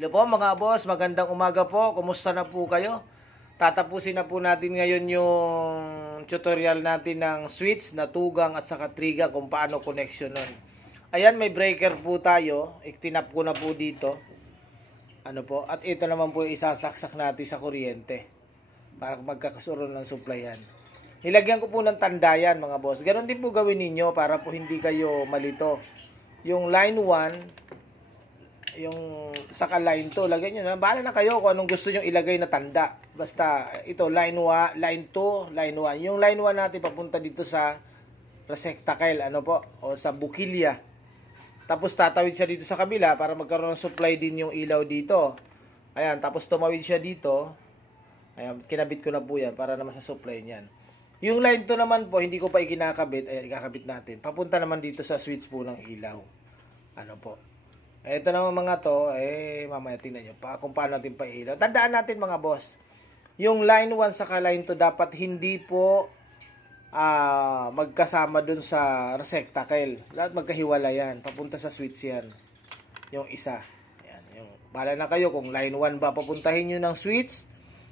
Hello po mga boss, magandang umaga po. Kumusta na po kayo? Tatapusin na po natin ngayon yung tutorial natin ng switch na tugang at saka triga kung paano connection nun. Ayan, may breaker po tayo. Itinap ko na po dito. Ano po? At ito naman po isasaksak natin sa kuryente para magkakaroon ng supply yan. Nilagyan ko po ng tanda yan mga boss. Ganon din po gawin ninyo para po hindi kayo malito. Yung line 1, yung saka line 2, lagyan nyo na. Bahala na kayo kung anong gusto nyo ilagay na tanda. Basta ito, line 1, line 2, line 1. Yung line 1 natin papunta dito sa receptacle, ano po, o sa bukilya. Tapos tatawid siya dito sa kabila para magkaroon ng supply din yung ilaw dito. Ayan, tapos tumawid siya dito. Ayan, kinabit ko na po yan para naman sa supply niyan. Yung line 2 naman po, hindi ko pa ikinakabit. Ayan, ikakabit natin. Papunta naman dito sa switch po ng ilaw. Ano po. Ito naman mga to, mamaya tingnan nyo pa kung paano natin pailaw. Tandaan natin mga boss, yung line 1 saka line 2 dapat hindi po magkasama dun sa receptacle. Lahat magkahiwala yan. Papunta sa switch yan. Yung isa. Yan, yung, bahala na kayo kung line 1 ba papuntahin nyo ng switch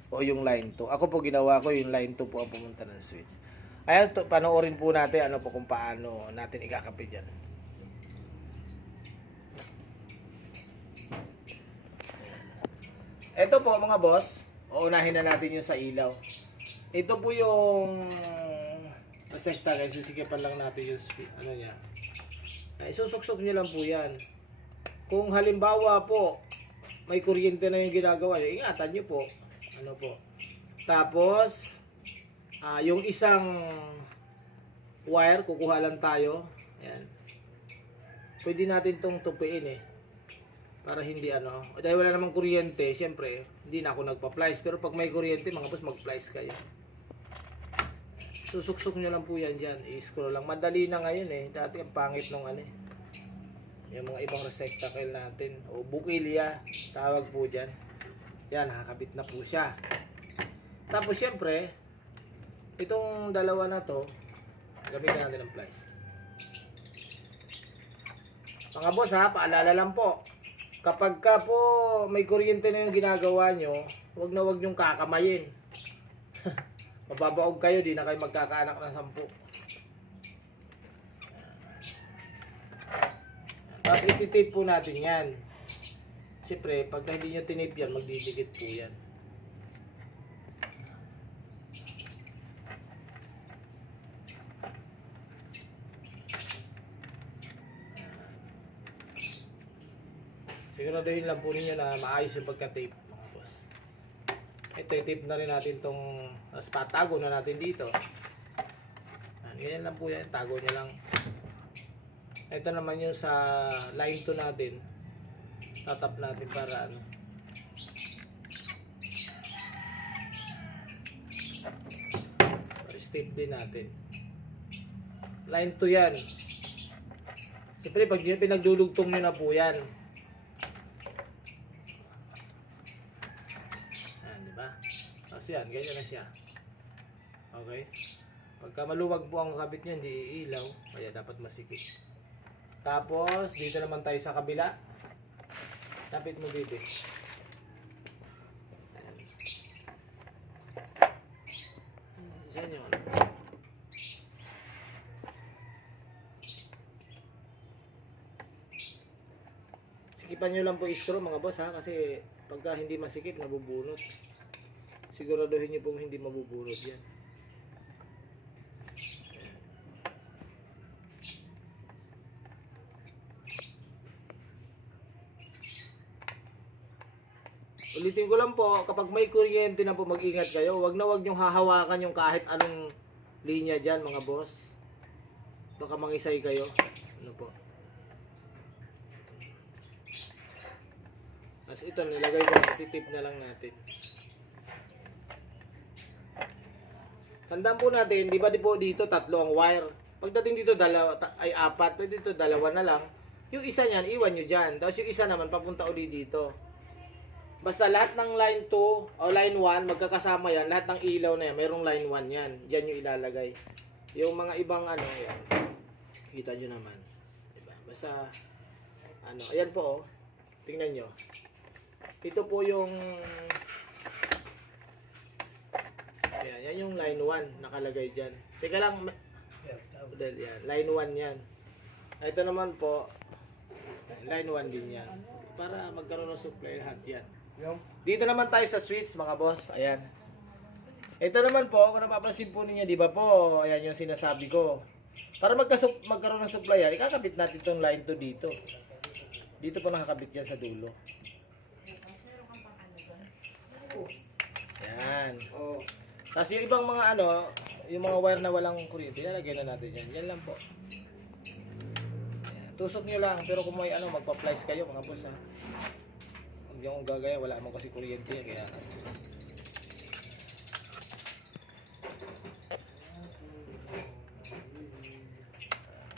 o yung line 2. Ako po ginawa ko yung line 2 po ang pumunta ng switch. Ayan, panoorin po natin ano po kung paano natin ikakapit yan. Ito po mga boss, uunahin na natin yung sa ilaw. Ito po yung receptacle, sisikipan lang natin yung ano niya. Isusuksok nyo lang po yan. Kung halimbawa po, may kuryente na yung ginagawa, ingatan nyo po. Ano po. Tapos, yung isang wire, kukuha lang tayo. Ayan. Pwede natin tong tupiin para hindi ano, dahil wala namang kuryente, syempre, hindi na ako nagpa-plies. Pero pag may kuryente, mga boss, mag-plies kayo. Susuksok nyo lang po yan dyan. I-scroll lang. Madali na ngayon Dati ang pangit nung yung mga ibang receptacle natin. O bukilya, tawag po dyan. Yan, nakakabit na po siya. Tapos syempre, itong dalawa na to, gamitin natin ng plies. Mga boss paalala lang po. Kapag ka po may kuryente na yung ginagawa nyo, wag na wag nyong kakamayin. Mababaog kayo, di na kayo magkakaanak ng 10. Tapos ititape po natin yan. Siyempre, pag hindi nyo tinape yan, magdidikit po yan. Siguraduhin lang po ninyo na maayos yung pagka-tape mga boss. Ito, i-tape na rin natin itong spot. Tago na natin dito. Ganyan lang po yan. Tago nyo lang. Ito naman yung sa line 2 natin. Tatap natin para tape din natin. Line 2 yan. Siyempre, pag pinagdulugtong nyo na po yan. Yan, ganyan na siya. Okay? Pagka maluwag po ang kabit niya, hindi iilaw, kaya dapat masikip. Tapos, dito naman tayo sa kabila. Tapit mo dito. Isa nyo. Sikipan nyo lang po i-screw mga boss kasi pagka hindi masikip, nabubunot. Siguraduhin niyo pong hindi mabubulot yan. Ulitin ko lang po, kapag may kuryente na po, mag-ingat kayo. Wag na wag niyong hahawakan yung kahit anong linya dyan mga boss. Baka mangisay kayo. Ano po. Tapos ito, nilagay ko na, titip na lang natin. Tandaan po natin, di ba po dito tatlo ang wire. Pagdating dito ay 4, pwede dito 2 na lang. Yung isa niyan, iwan nyo dyan. Tapos yung isa naman, papunta uli dito. Basta lahat ng line 2 o line 1, magkakasama yan. Lahat ng ilaw na yan, mayroong line 1 yan. Yan yung ilalagay. Yung mga ibang yan. Kita nyo naman. Diba? Basta, ayan po Tingnan nyo. ito po yung ayan, yan yung line 1 nakalagay dyan. Teka lang, yan, line 1 yan. Ito naman po, line 1 din yan. Para magkaroon ng supply lahat yan. Dito naman tayo sa switch mga boss. Ayan. Ito naman po, kung napapansin po ninyo, di ba po, ayan yung sinasabi ko. Para magkaroon ng supply yan, ikakabit natin itong line 2 dito. Dito po nakakabit yan sa dulo. Yan. Kasi yung ibang mga yung mga wire na walang kuryente, lalagyan na natin yan. Yan lang po. Yan. Tusok nyo lang, pero kung may magpa-plies kayo mga boss ha. Huwag nyo kung gagaya, wala naman kasi kuryente yan. Kaya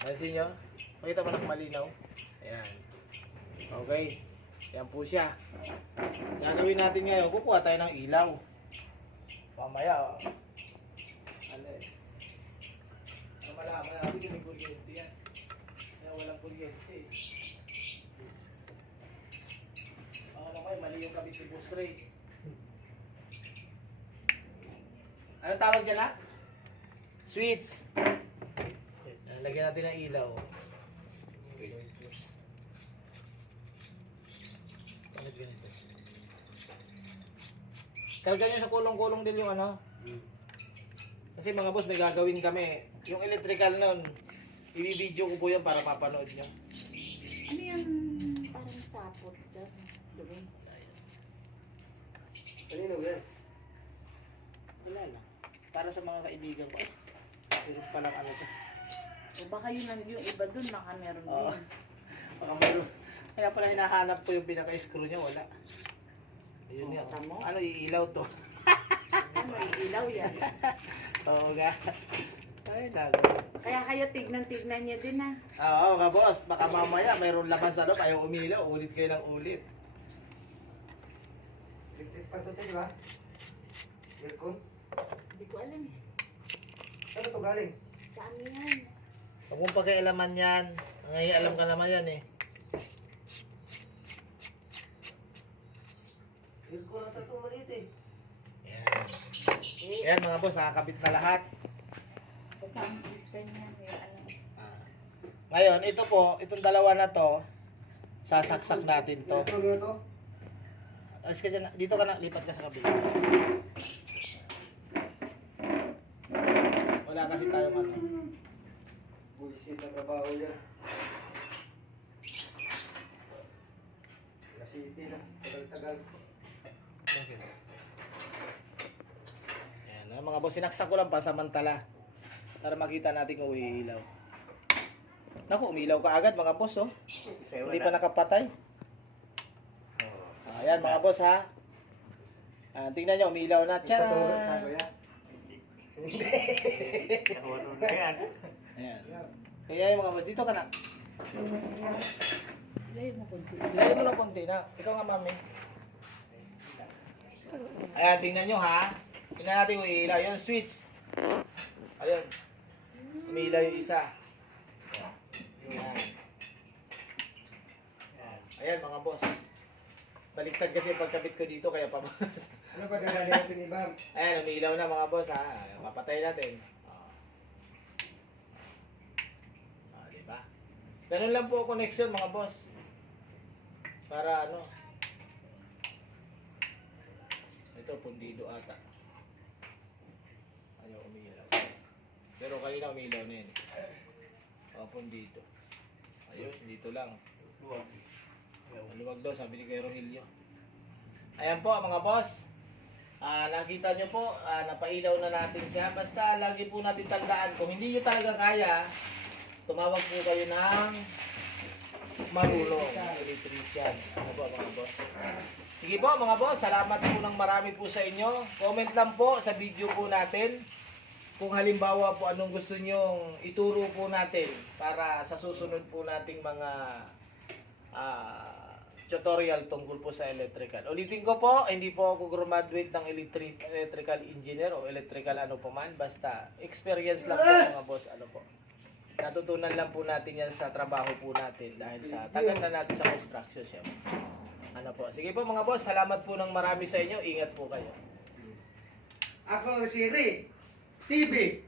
pansin nyo? Makita mo na malinaw? Ayan. Okay. Yan po siya. Gagawin natin ngayon, kukuha tayo ng ilaw. Mamaya, malaman natin kung may kuryente yan. Kaya walang kuryente. Naman, mali yung kabit si Boss Ray. Ano tawag dyan ha? Switch. Lagyan natin ng ilaw. Karga nyo sa kulong-kulong din yung Kasi mga boss, may gagawin kami. Yung electrical nun, i-video ko po yan para papanood nyo. Ano yan? Parang sapot dyan. Doon. Kanino yan? Wala lang. Para sa mga kaibigan ko. Pero palang to. O baka yun yung iba doon, baka meron Oo. din. Baka meron. Kaya pala hinahanap ko yung pinaka-screw niya, wala. Ayun nga. Tamo? Iilaw to. Ano, ilaw yan. Oo nga. Ay, nago. Kaya kayo tignan-tignan niya din ha. Oo nga boss, baka mamaya mayroon laman sa loob, ayaw umilaw, ulit kayo ng ulit. Electric pan to, di ba? Aircon? Hindi ko alam eh. Saan ito galing? Saan yan? Huwag mong pagkailaman yan. Ngayon alam ka naman yan eh. Aircon ang tatong maliit eh. Yan. Yan mga boss, nakakabit na lahat. Sa sound system yan. Yung ano. Ngayon, ito po, itong dalawa na to, sasaksak natin to. Alis ka dyan, dito ka na, lipat ka sa kabila. Wala kasi tayong Buisit ang trabaho niya. City na, tagal-tagal. Bakit? Ayan, mga boss, sinaksak ko lang pasamantala para makita natin kung umiilaw. Naku, umilaw ka agad mga boss, oh. Hindi pa nakapatay. Ayan mga boss, ha. Tingnan nyo, umilaw na. Tcharan! Ayan. Kaya yung mga boss, dito ka na. Ilayo mo konti. Ilayo mo ng konti na. Ikaw nga, mami. Ayan, tingnan nyo, ha. Tingnan natin kung umiilaw. Yung switch. Ayun. Umiilaw yung isa. Ayan. Ayan mga boss. Baliktad kasi pagkabit ko dito kaya pa. Ano ba gagawin natin iba? Ayan, umiilaw na mga boss ha. Mapatay natin. Diba? Ganun lang po connection mga boss. Para ano. Ito pundido ata. Ayaw umiilaw. Pero kanina umiilaw na yun. Pundido. Ayun, dito lang. Maluwag daw, sabi ni Kuya Rogelio. Ayan po mga boss. Nakita nyo po, napailaw na natin siya. Basta lagi po natin tandaan, kung hindi nyo talaga kaya, tumawag po kayo ng marunong electrician. Ano po mga boss? Sige po mga boss, salamat po ng marami po sa inyo. Comment lang po sa video po natin. Kung halimbawa po anong gusto nyong ituro po natin para sa susunod po nating mga tutorial tungkol po sa electrical. Ulitin ko po, hindi po ako graduate ng electrical engineer o electrical ano po man. Basta experience lang po mga boss. Ano po. Natutunan lang po natin yan sa trabaho po natin dahil sa tagal na natin sa construction siya. Ano po. Sige po mga boss, salamat po ng marami sa inyo. Ingat po kayo. Ako si Ri. TV.